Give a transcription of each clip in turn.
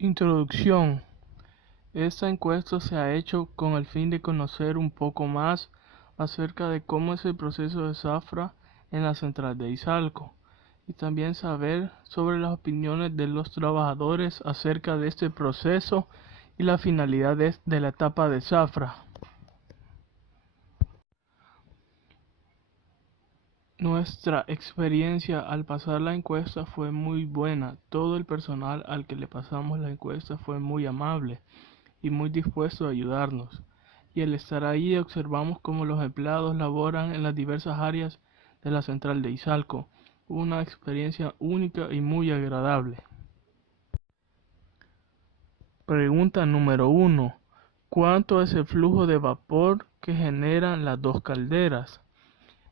Introducción. Esta encuesta se ha hecho con el fin de conocer un poco más acerca de cómo es el proceso de zafra en la central de Izalco y también saber sobre las opiniones de los trabajadores acerca de este proceso y la finalidad de la etapa de zafra. Nuestra experiencia al pasar la encuesta fue muy buena. Todo el personal al que le pasamos la encuesta fue muy amable y muy dispuesto a ayudarnos. Y al estar ahí observamos cómo los empleados laboran en las diversas áreas de la central de Izalco. Una experiencia única y muy agradable. Pregunta número 1. ¿Cuánto es el flujo de vapor que generan las dos calderas?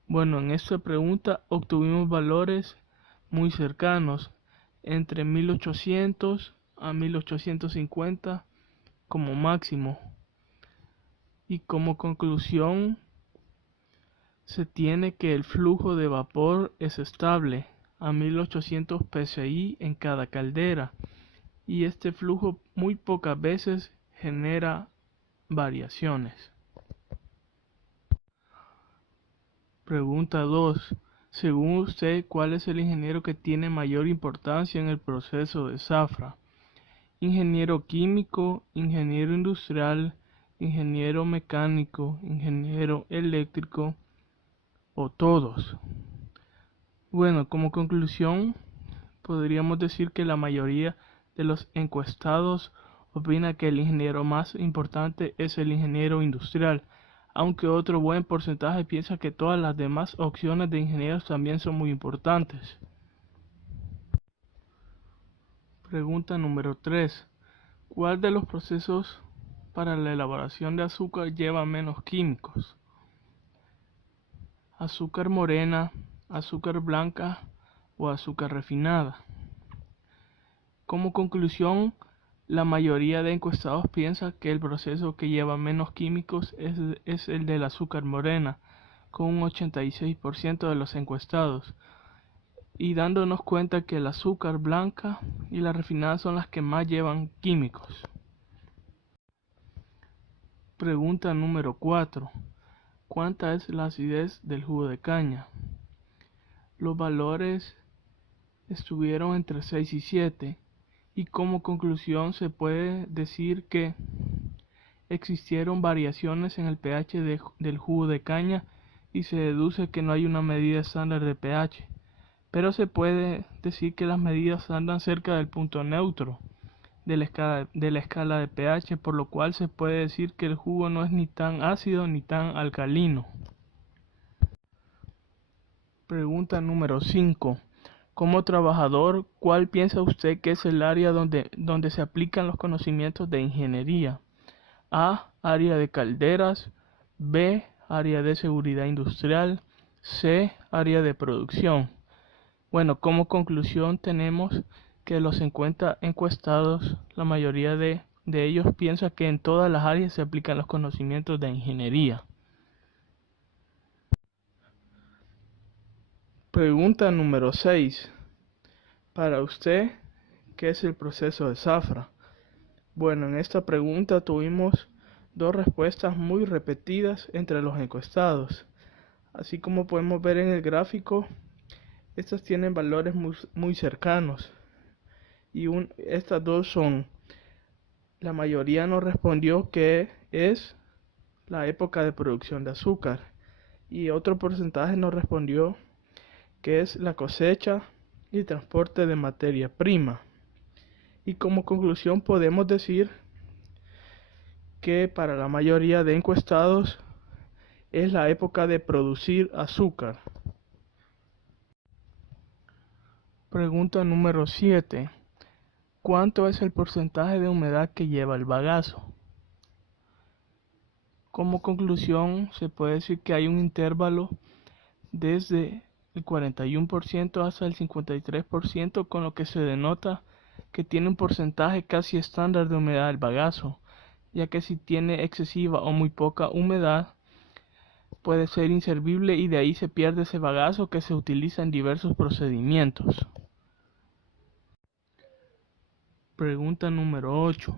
Bueno, en esta pregunta obtuvimos valores muy cercanos, entre 1800 a 1850 como máximo. Y como conclusión, se tiene que el flujo de vapor es estable a 1800 psi en cada caldera, y este flujo muy pocas veces genera variaciones. Pregunta 2. Según usted, ¿cuál es el ingeniero que tiene mayor importancia en el proceso de zafra? Ingeniero químico, ingeniero industrial, ingeniero mecánico, ingeniero eléctrico o todos. Bueno, como conclusión, podríamos decir que la mayoría de los encuestados opina que el ingeniero más importante es el ingeniero industrial, aunque otro buen porcentaje piensa que todas las demás opciones de ingenieros también son muy importantes. Pregunta número 3. ¿Cuál de los procesos para la elaboración de azúcar lleva menos químicos? ¿Azúcar morena, azúcar blanca o azúcar refinada? Como conclusión, la mayoría de encuestados piensa que el proceso que lleva menos químicos es el del azúcar morena, con un 86% de los encuestados, y dándonos cuenta que el azúcar blanca y la refinada son las que más llevan químicos. Pregunta número 4. ¿Cuánta es la acidez del jugo de caña? Los valores estuvieron entre 6 y 7, y como conclusión se puede decir que existieron variaciones en el pH del jugo de caña y se deduce que no hay una medida estándar de pH, pero se puede decir que las medidas andan cerca del punto neutro de la escala de pH, por lo cual se puede decir que el jugo no es ni tan ácido ni tan alcalino. Pregunta número 5. Como trabajador, ¿cuál piensa usted que es el área donde se aplican los conocimientos de ingeniería? A. Área de calderas. B. Área de seguridad industrial. C. Área de producción. Bueno, como conclusión tenemos que los 50 encuestados, la mayoría de ellos piensa que en todas las áreas se aplican los conocimientos de ingeniería. Pregunta número 6. Para usted, ¿qué es el proceso de zafra? Bueno, en esta pregunta tuvimos dos respuestas muy repetidas entre los encuestados. Así como podemos ver en el gráfico, estas tienen valores muy cercanos. Y estas dos son, la mayoría nos respondió que es la época de producción de azúcar. Y otro porcentaje nos respondió que es la cosecha y transporte de materia prima. Y como conclusión podemos decir que para la mayoría de encuestados es la época de producir azúcar. Pregunta número 7. ¿Cuánto es el porcentaje de humedad que lleva el bagazo? Como conclusión se puede decir que hay un intervalo desde el 41% hasta el 53%, con lo que se denota que tiene un porcentaje casi estándar de humedad el bagazo, ya que si tiene excesiva o muy poca humedad puede ser inservible y de ahí se pierde ese bagazo que se utiliza en diversos procedimientos. Pregunta número 8.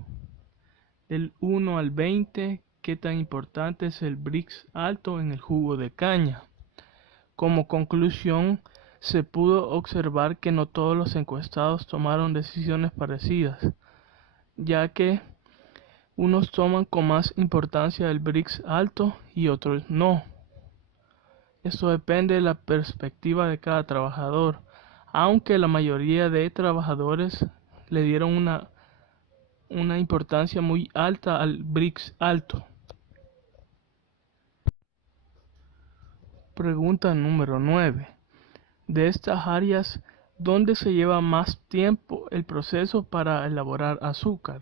Del 1 al 20, ¿qué tan importante es el Brix alto en el jugo de caña? Como conclusión, se pudo observar que no todos los encuestados tomaron decisiones parecidas, ya que unos toman con más importancia el Brix alto y otros no. Esto depende de la perspectiva de cada trabajador, aunque la mayoría de trabajadores le dieron una importancia muy alta al Brix alto. Pregunta número 9. De estas áreas, ¿dónde se lleva más tiempo el proceso para elaborar azúcar?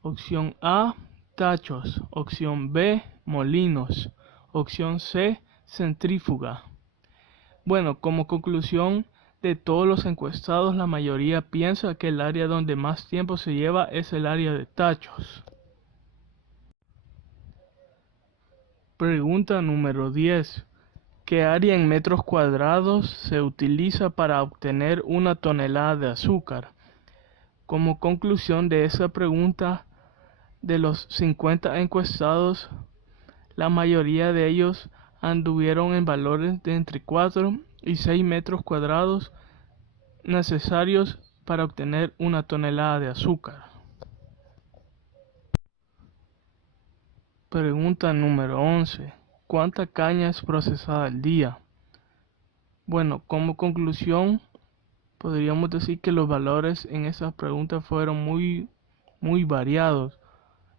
Opción A, tachos. Opción B, molinos. Opción C, centrífuga. Bueno, como conclusión de todos los encuestados, la mayoría piensa que el área donde más tiempo se lleva es el área de tachos. Pregunta número 10. ¿Qué área en metros cuadrados se utiliza para obtener una tonelada de azúcar? Como conclusión de esa pregunta, de los 50 encuestados, la mayoría de ellos anduvieron en valores de entre 4 y 6 metros cuadrados necesarios para obtener una tonelada de azúcar. Pregunta número 11. ¿Cuánta caña es procesada al día? Bueno, como conclusión, podríamos decir que los valores en esa pregunta fueron muy variados,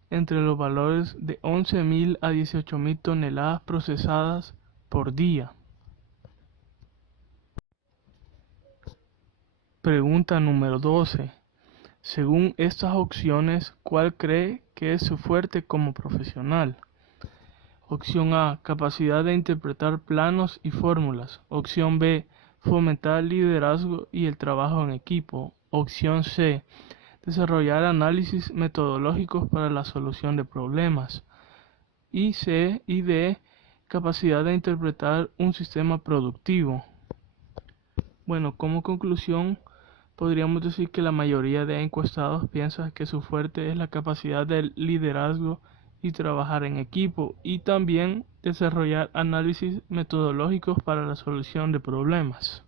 entre los valores de 11.000 a 18.000 toneladas procesadas por día. Pregunta número 12. Según estas opciones, ¿cuál cree que es su fuerte como profesional? Opción A, capacidad de interpretar planos y fórmulas. Opción B, fomentar el liderazgo y el trabajo en equipo. Opción C, desarrollar análisis metodológicos para la solución de problemas. Y C y D, capacidad de interpretar un sistema productivo. Bueno, como conclusión, podríamos decir que la mayoría de encuestados piensa que su fuerte es la capacidad de liderazgo y trabajar en equipo, y también desarrollar análisis metodológicos para la solución de problemas.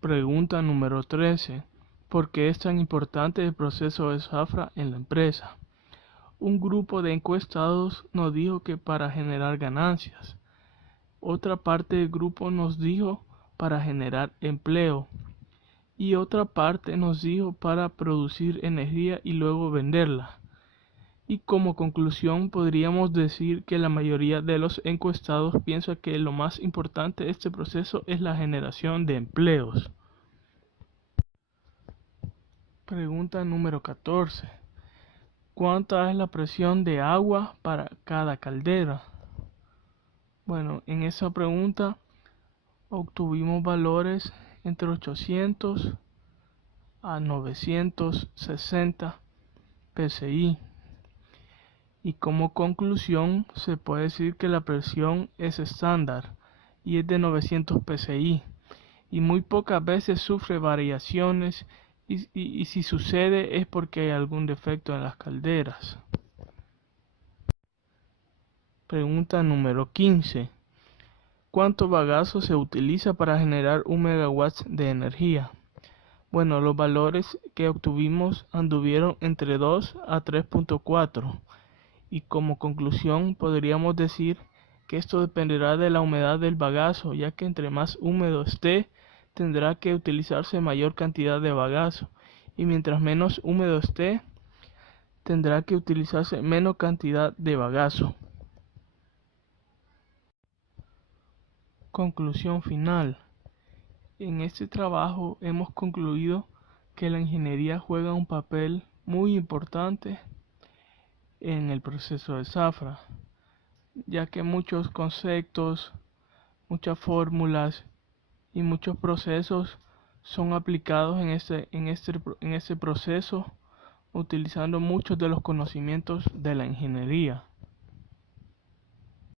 Pregunta número 13. ¿Por qué es tan importante el proceso de zafra en la empresa? Un grupo de encuestados nos dijo que para generar ganancias. Otra parte del grupo nos dijo para generar empleo. Y otra parte nos dijo para producir energía y luego venderla. Y como conclusión podríamos decir que la mayoría de los encuestados piensa que lo más importante de este proceso es la generación de empleos. Pregunta número 14. ¿Cuánta es la presión de agua para cada caldera? Bueno, en esa pregunta obtuvimos valores entre 800 a 960 psi. Y como conclusión se puede decir que la presión es estándar y es de 900 psi y muy pocas veces sufre variaciones y si sucede es porque hay algún defecto en las calderas. Pregunta número 15. ¿Cuánto bagazo se utiliza para generar 1 megawatt de energía? Bueno, los valores que obtuvimos anduvieron entre 2 a 3.4 y como conclusión podríamos decir que esto dependerá de la humedad del bagazo, ya que entre más húmedo esté, tendrá que utilizarse mayor cantidad de bagazo, y mientras menos húmedo esté, tendrá que utilizarse menos cantidad de bagazo. Conclusión final. En este trabajo hemos concluido que la ingeniería juega un papel muy importante en el proceso de zafra, ya que muchos conceptos, muchas fórmulas y muchos procesos son aplicados en este proceso utilizando muchos de los conocimientos de la ingeniería.